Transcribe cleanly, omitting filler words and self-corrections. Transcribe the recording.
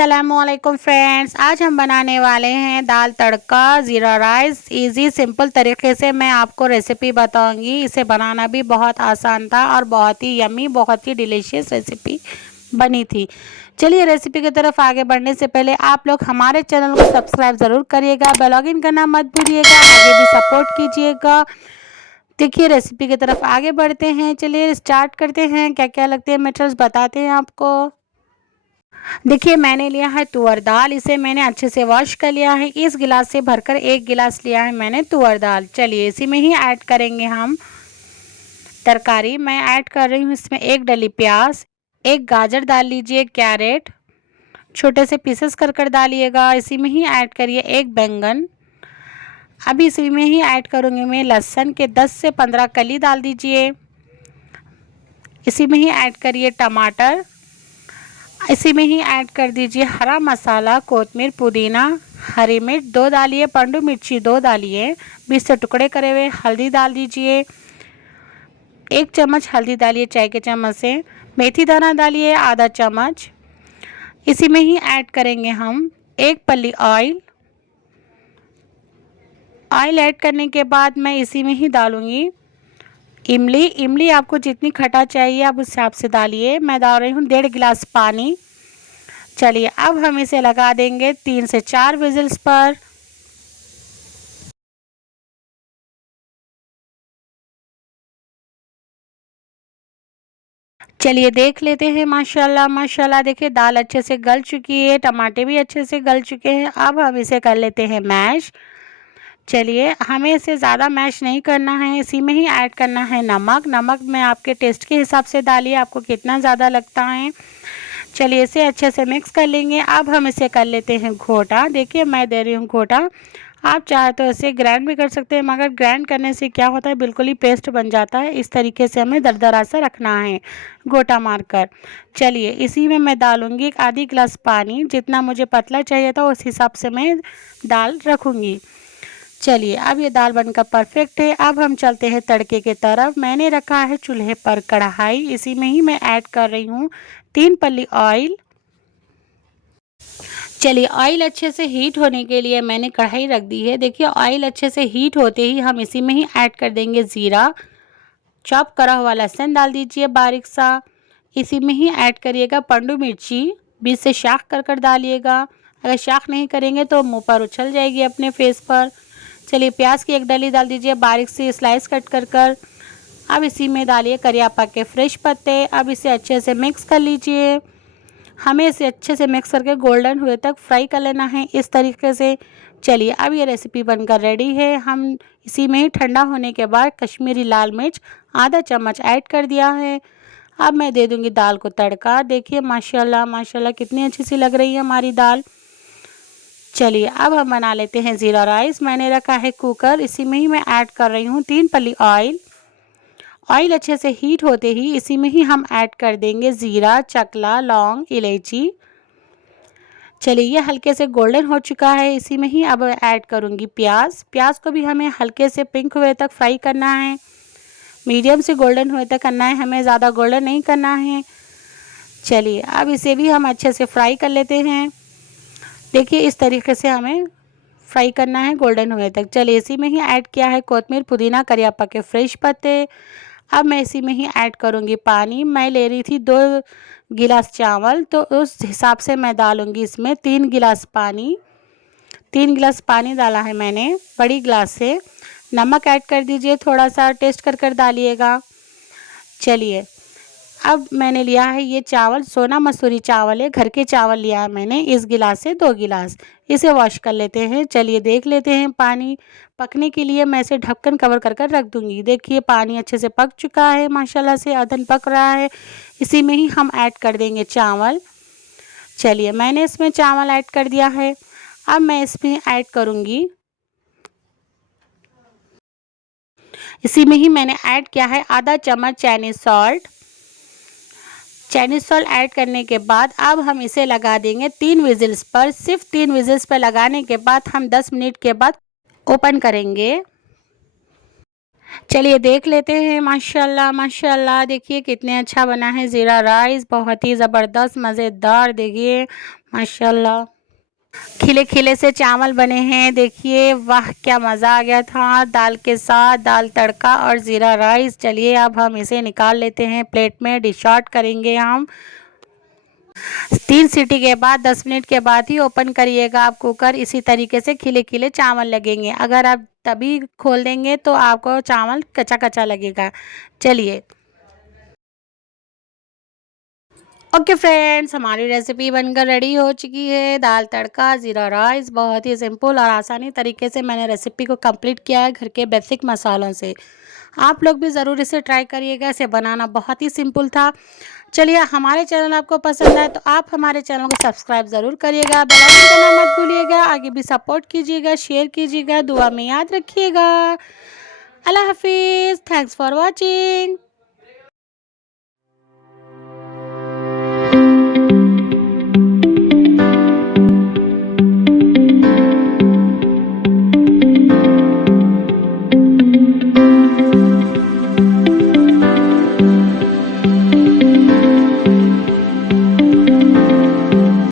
अस्सलामुअलैकुम फ्रेंड्स, आज हम बनाने वाले हैं दाल तड़का ज़ीरा राइस। इजी सिंपल तरीके से मैं आपको रेसिपी बताऊंगी। इसे बनाना भी बहुत आसान था और बहुत ही यमी, बहुत ही डिलीशियस रेसिपी बनी थी। चलिए रेसिपी की तरफ आगे बढ़ने से पहले आप लोग हमारे चैनल को सब्सक्राइब ज़रूर करिएगा, बेल आइकन करना मत भूलिएगा, आगे भी सपोर्ट कीजिएगा। देखिए रेसिपी की तरफ आगे बढ़ते हैं। चलिए स्टार्ट करते हैं। क्या क्या लगते हैं मटेरियल्स बताते हैं आपको। देखिए मैंने लिया है तुअर दाल। इसे मैंने अच्छे से वॉश कर लिया है। इस गिलास से भरकर 1 गिलास लिया है मैंने तुअर दाल। चलिए इसी में ही ऐड करेंगे हम तरकारी। मैं ऐड कर रही हूँ इसमें 1 डली प्याज, 1 गाजर डाल लीजिए, कैरेट छोटे से पीसेस कर डालिएगा। इसी में ही ऐड करिए 1 बैंगन। अभी इसी में ही ऐड करूँगी मैं लहसुन के 10 से 15 कली डाल दीजिए। इसी में ही ऐड करिए टमाटर। इसी में ही ऐड कर दीजिए हरा मसाला, कोतमीर, पुदीना, हरी मिर्च 2 डालिए, पंडू मिर्ची 2 डालिए, 20 से टुकड़े करे हुए हल्दी डाल दीजिए। 1 चम्मच हल्दी डालिए चाय के चम्मच से। मेथी दाना डालिए आधा चम्मच। इसी में ही ऐड करेंगे हम 1 पल्ली ऑयल। ऑयल ऐड करने के बाद मैं इसी में ही डालूँगी इमली। इमली आपको जितनी खटा चाहिए आप उस हिसाब से डालिए। मैं डाल रही हूँ 1.5 गिलास पानी। चलिए अब हम इसे लगा देंगे 3 से 4 विजिल्स पर। चलिए देख लेते हैं। माशाल्लाह माशाल्लाह, देखिए दाल अच्छे से गल चुकी है, टमाटे भी अच्छे से गल चुके हैं। अब हम इसे कर लेते हैं मैश। चलिए हमें इसे ज़्यादा मैश नहीं करना है। इसी में ही ऐड करना है नमक। नमक में आपके टेस्ट के हिसाब से डालिए, आपको कितना ज़्यादा लगता है। चलिए इसे अच्छे से मिक्स कर लेंगे। अब हम इसे कर लेते हैं घोटा। देखिए मैं दे रही हूँ घोटा। आप चाहे तो इसे ग्राइंड भी कर सकते हैं, मगर ग्राइंड करने से क्या होता है बिल्कुल ही पेस्ट बन जाता है। इस तरीके से हमें दरदरा सा रखना है घोटा मारकर। चलिए इसी में मैं डालूँगी 1 आधी गिलास पानी। जितना मुझे पतला चाहिए था उस हिसाब से मैं दाल रखूँगी। चलिए अब ये दाल बनकर परफेक्ट है। अब हम चलते हैं तड़के के तरफ। मैंने रखा है चूल्हे पर कढ़ाई। इसी में ही मैं ऐड कर रही हूँ 3 पल्ली ऑयल। चलिए ऑयल अच्छे से हीट होने के लिए मैंने कढ़ाई रख दी है। देखिए ऑयल अच्छे से हीट होते ही हम इसी में ही ऐड कर देंगे ज़ीरा। चॉप करा हुआ लहसुन डाल दीजिए बारीक सा। इसी में ही ऐड करिएगा पंडू मिर्ची, बीच से शाख कर डालिएगा। अगर शाख नहीं करेंगे तो मुंह पर उछल जाएगी अपने फेस पर। चलिए प्याज की 1 डली डाल दीजिए बारीक से स्लाइस कट कर। अब इसी में डालिए करियापा के फ्रेश पत्ते। अब इसे अच्छे से मिक्स कर लीजिए। हमें इसे अच्छे से मिक्स करके गोल्डन हुए तक फ्राई कर लेना है इस तरीके से। चलिए अब ये रेसिपी बनकर रेडी है। हम इसी में ही ठंडा होने के बाद कश्मीरी लाल मिर्च आधा चम्मच ऐड कर दिया है। अब मैं दे दूंगी दाल को तड़का। देखिए माशाल्लाह माशाल्लाह कितनी अच्छी सी लग रही है हमारी दाल। चलिए अब हम बना लेते हैं ज़ीरा राइस। मैंने रखा है कुकर। इसी में ही मैं ऐड कर रही हूँ 3 पल्ली ऑयल। ऑयल अच्छे से हीट होते ही इसी में ही हम ऐड कर देंगे ज़ीरा, चकला, लौंग, इलायची। चलिए ये हल्के से गोल्डन हो चुका है। इसी में ही अब ऐड करूँगी प्याज। प्याज को भी हमें हल्के से पिंक हुए तक फ्राई करना है। मीडियम से गोल्डन हुए तक करना है, हमें ज़्यादा गोल्डन नहीं करना है। चलिए अब इसे भी हम अच्छे से फ्राई कर लेते हैं। देखिए इस तरीके से हमें फ्राई करना है गोल्डन हुए तक। चलिए इसी में ही ऐड किया है कोतमीर, पुदीना, करियापा के फ्रेश पत्ते। अब मैं इसी में ही ऐड करूँगी पानी। मैं ले रही थी 2 गिलास चावल, तो उस हिसाब से मैं डालूँगी इसमें 3 गिलास पानी। 3 गिलास पानी डाला है मैंने बड़ी गिलास से। नमक ऐड कर दीजिए, थोड़ा सा टेस्ट कर डालिएगा। चलिए अब मैंने लिया है ये चावल, सोना मसूरी चावल है, घर के चावल लिया है मैंने। इस गिलास से 2 गिलास। इसे वॉश कर लेते हैं। चलिए देख लेते हैं। पानी पकने के लिए मैं इसे ढक्कन कवर कर रख दूंगी। देखिए पानी अच्छे से पक चुका है, माशाल्लाह से अदन पक रहा है। इसी में ही हम ऐड कर देंगे चावल। चलिए मैंने इसमें चावल ऐड कर दिया है। अब मैं इसमें ऐड करूँगी, इसी में ही मैंने ऐड किया है आधा चम्मच Chinese salt. Chinese salt add करने के बाद अब हम इसे लगा देंगे 3 विजिल्स पर। सिर्फ 3 विजिल्स पर लगाने के बाद हम 10 मिनट के बाद ओपन करेंगे। चलिए देख लेते हैं। माशाल्लाह माशाल्लाह, देखिए कितने अच्छा बना है ज़ीरा राइस, बहुत ही ज़बरदस्त मज़ेदार। देखिए माशाल्लाह। खिले खिले से चावल बने हैं, देखिए वाह क्या मज़ा आ गया था दाल के साथ, दाल तड़का और ज़ीरा राइस। चलिए अब हम इसे निकाल लेते हैं प्लेट में, डिश आउट करेंगे हम। 3 सीटी के बाद 10 मिनट के बाद ही ओपन करिएगा आप कुकर। इसी तरीके से खिले खिले चावल लगेंगे, अगर आप तभी खोल देंगे तो आपको चावल कच्चा कच्चा लगेगा। चलिए ओके फ्रेंड्स, हमारी रेसिपी बनकर रेडी हो चुकी है, दाल तड़का ज़ीरा राइस। बहुत ही सिंपल और आसानी तरीके से मैंने रेसिपी को कंप्लीट किया है घर के बेसिक मसालों से। आप लोग भी ज़रूर इसे ट्राई करिएगा, इसे बनाना बहुत ही सिंपल था। चलिए, हमारे चैनल आपको पसंद आए तो आप हमारे चैनल को सब्सक्राइब ज़रूर करिएगा, बेल आइकन करना मत भूलिएगा। आगे भी सपोर्ट कीजिएगा, शेयर कीजिएगा, दुआ में याद रखिएगा। अल्लाह हाफिज़, थैंक्स फॉर वॉचिंग।